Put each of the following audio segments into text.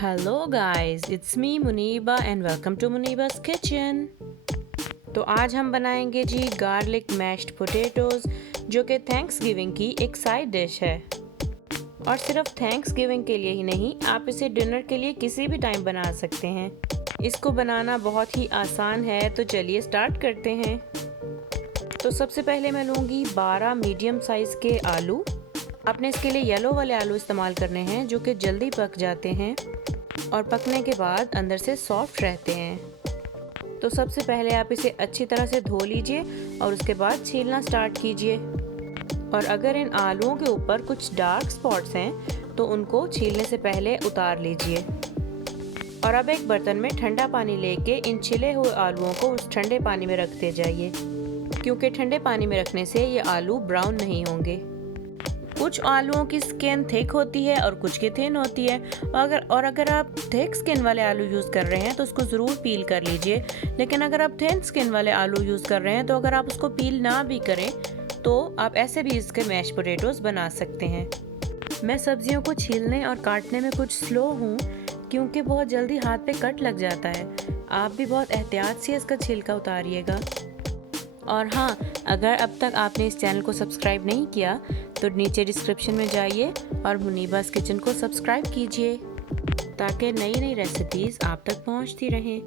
Hello guys, it's me Muniba and welcome to Muniba's kitchen. तो आज हम बनाएंगे जी गार्लिक मैश्ड पोटैटोज़, जो कि थैंक्सगिविंग की एक साइड डिश है। और सिर्फ थैंक्सगिविंग के लिए ही नहीं, आप इसे डिनर के लिए किसी भी टाइम बना सकते हैं। इसको बनाना बहुत ही आसान है, तो चलिए स्टार्ट करते हैं। तो सबसे पहले मैं लूँगी 12 मीडियम साइज़ के आलू। आपने इसके लिए येलो वाले आलू इस्तेमाल करने हैं, जो कि जल्दी पक जाते हैं और पकने के बाद अंदर से सॉफ्ट रहते हैं। तो सबसे पहले आप इसे अच्छी तरह से धो लीजिए और उसके बाद छीलना स्टार्ट कीजिए। और अगर इन आलूओं के ऊपर कुछ डार्क स्पॉट्स हैं तो उनको छीलने से पहले उतार लीजिए। और अब एक बर्तन में ठंडा पानी लेके इन छिले हुए आलूओं को उस ठंडे पानी में रखते जाइए, क्योंकि ठंडे पानी में रखने से ये आलू ब्राउन नहीं होंगे। कुछ आलूओं की स्किन थिक होती है और कुछ की थिन होती है। अगर आप थिक स्किन वाले आलू यूज़ कर रहे हैं तो उसको ज़रूर पील कर लीजिए। लेकिन अगर आप थिन स्किन वाले आलू यूज़ कर रहे हैं तो अगर आप उसको पील ना भी करें तो आप ऐसे भी इसके मैश पोटैटोज़ बना सकते हैं। मैं सब्जियों को छीलने और काटने में कुछ स्लो हूँ, क्योंकि बहुत जल्दी हाथ पे कट लग जाता है। आप भी बहुत एहतियात से इसका छिलका उतारिएगा। और हाँ, अगर अब तक आपने इस चैनल को सब्सक्राइब नहीं किया तो नीचे डिस्क्रिप्शन में जाइए और मुनीबा's किचन को सब्सक्राइब कीजिए, ताकि नई नई रेसिपीज़ आप तक पहुंचती रहें।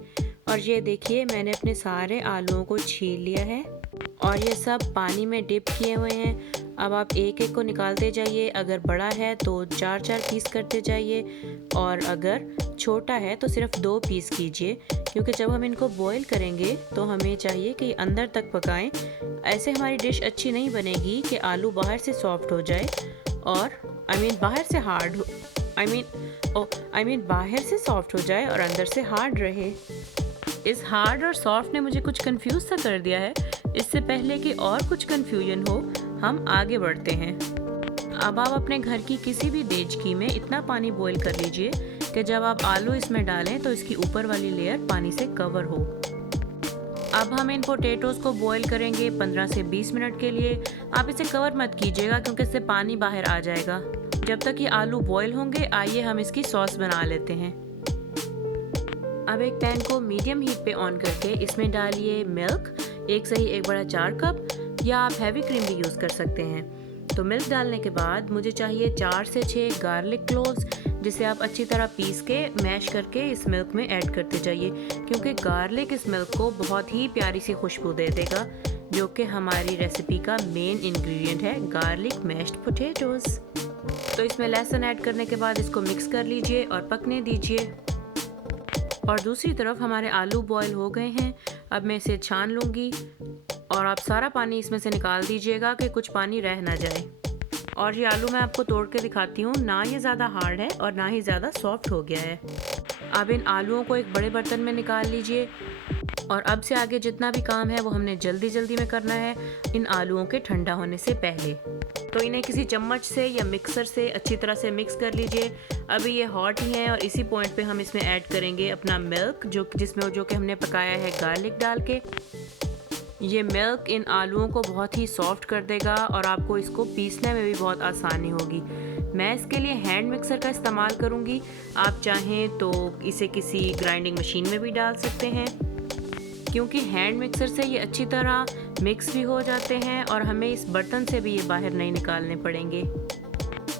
और ये देखिए, मैंने अपने सारे आलूओं को छील लिया है और ये सब पानी में डिप किए हुए हैं। अब आप एक एक को निकालते जाइए। अगर बड़ा है तो 4-4 पीस करते जाइए, और अगर छोटा है तो सिर्फ 2 पीस कीजिए, क्योंकि जब हम इनको बॉईल करेंगे तो हमें चाहिए कि अंदर तक पकाएं। ऐसे हमारी डिश अच्छी नहीं बनेगी कि आलू बाहर से सॉफ्ट हो जाए और बाहर से हार्ड हो, बाहर से सॉफ्ट हो जाए और अंदर से हार्ड रहे। इस हार्ड और सॉफ्ट ने मुझे कुछ कंफ्यूज सा कर दिया है। इससे पहले कि और कुछ कंफ्यूजन हो, हम आगे बढ़ते हैं। अब आप अपने घर की किसी भी देचकी में इतना पानी बॉईल कर लीजिए कि जब आप आलू इसमें डालें तो इसकी ऊपर वाली लेयर पानी से कवर हो। अब हम इन पोटैटोज़ को बॉईल करेंगे 15 से 20 मिनट के लिए। आप इसे कवर मत कीजिएगा, क्योंकि इससे पानी बाहर आ जाएगा। जब तक ये आलू बॉईल होंगे, आइए हम इसकी सॉस बना लेते हैं। अब एक पैन को मीडियम हीट पे ऑन करके इसमें डालिए मिल्क, एक सही 1 बड़ा 4 कप, या आप हैवी क्रीम भी यूज़ कर सकते हैं। तो मिल्क डालने के बाद मुझे चाहिए 4 से 6 गार्लिक क्लोव्स, जिसे आप अच्छी तरह पीस के मैश करके इस मिल्क में ऐड करते जाइए, क्योंकि गार्लिक इस मिल्क को बहुत ही प्यारी सी खुशबू दे देगा, जो कि हमारी रेसिपी का मेन इंग्रेडिएंट है, गार्लिक मैश्ड पोटैटोज़। तो इसमें लहसुन ऐड करने के बाद इसको मिक्स कर लीजिए और पकने दीजिए। और दूसरी तरफ हमारे आलू बॉईल हो गए हैं। अब मैं इसे छान लूँगी और आप सारा पानी इसमें से निकाल दीजिएगा कि कुछ पानी रह ना जाए। और ये आलू मैं आपको तोड़ के दिखाती हूँ, ना ये ज़्यादा हार्ड है और ना ही ज़्यादा सॉफ्ट हो गया है। अब इन आलूओं को एक बड़े बर्तन में निकाल लीजिए। और अब से आगे जितना भी काम है वो हमने जल्दी जल्दी में करना है, इन आलूओं के ठंडा होने से पहले। तो इन्हें किसी चम्मच से या मिक्सर से अच्छी तरह से मिक्स कर लीजिए। अभी ये हॉट ही हैं और इसी पॉइंट पे हम इसमें ऐड करेंगे अपना मिल्क, जो कि हमने पकाया है गार्लिक डाल के। ये मिल्क इन आलूओं को बहुत ही सॉफ्ट कर देगा और आपको इसको पीसने में भी बहुत आसानी होगी। मैं इसके लिए हैंड मिक्सर का इस्तेमाल करूँगी। आप चाहें तो इसे किसी ग्राइंडिंग मशीन में भी डाल सकते हैं, क्योंकि हैंड मिक्सर से ये अच्छी तरह मिक्स भी हो जाते हैं और हमें इस बर्तन से भी ये बाहर नहीं निकालने पड़ेंगे।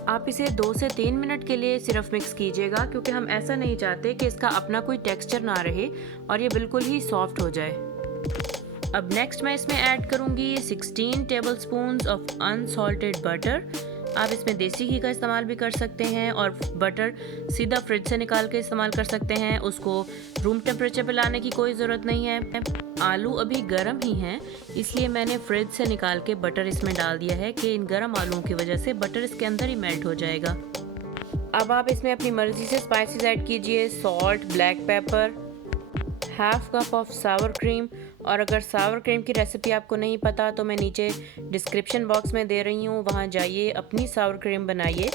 आप इसे 2 से 3 मिनट के लिए सिर्फ मिक्स कीजिएगा, क्योंकि हम ऐसा नहीं चाहते कि इसका अपना कोई टेक्सचर ना रहे और ये बिल्कुल ही सॉफ्ट हो जाए। अब नेक्स्ट मैं इसमें ऐड करूँगी 16 टेबलस्पून्स ऑफ अनसॉल्टेड बटर। आप इसमें देसी घी का इस्तेमाल भी कर सकते हैं और बटर सीधा फ्रिज से निकाल के इस्तेमाल कर सकते हैं। उसको रूम टेम्परेचर पे लाने की कोई ज़रूरत नहीं है। आलू अभी गर्म ही हैं, इसलिए मैंने फ्रिज से निकाल के बटर इसमें डाल दिया है कि इन गर्म आलूओं की वजह से बटर इसके अंदर ही मेल्ट हो जाएगा। अब आप इसमें अपनी मर्ज़ी से स्पाइसेस ऐड कीजिए, salt, black pepper, half cup of Sawar cream. और अगर सावर क्रीम की रेसिपी आपको नहीं पता तो मैं नीचे डिस्क्रिप्शन बॉक्स में दे रही हूँ, वहाँ जाइए, अपनी सावर क्रीम बनाइए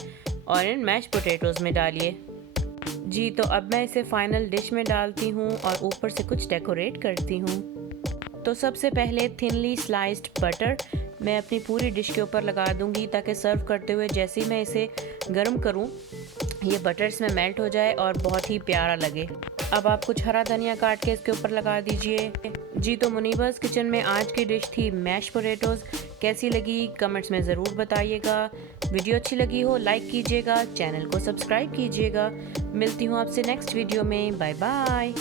और इन मैश पोटैटोज़ में डालिए जी। तो अब मैं इसे फाइनल डिश में डालती हूँ और ऊपर से कुछ डेकोरेट करती हूँ। तो सबसे पहले थिनली स्लाइस्ड बटर मैं अपनी पूरी डिश के ऊपर लगा दूँगी, ताकि सर्व करते हुए जैसे ही मैं इसे गर्म करूँ ये बटर इसमें मेल्ट हो जाए और बहुत ही प्यारा लगे। अब आप कुछ हरा धनिया काट के इसके ऊपर लगा दीजिए। जी तो मुनीबाज़ किचन में आज की डिश थी मैश पोटैटोज़। कैसी लगी कमेंट्स में ज़रूर बताइएगा। वीडियो अच्छी लगी हो लाइक कीजिएगा, चैनल को सब्सक्राइब कीजिएगा। मिलती हूँ आपसे नेक्स्ट वीडियो में। Bye bye.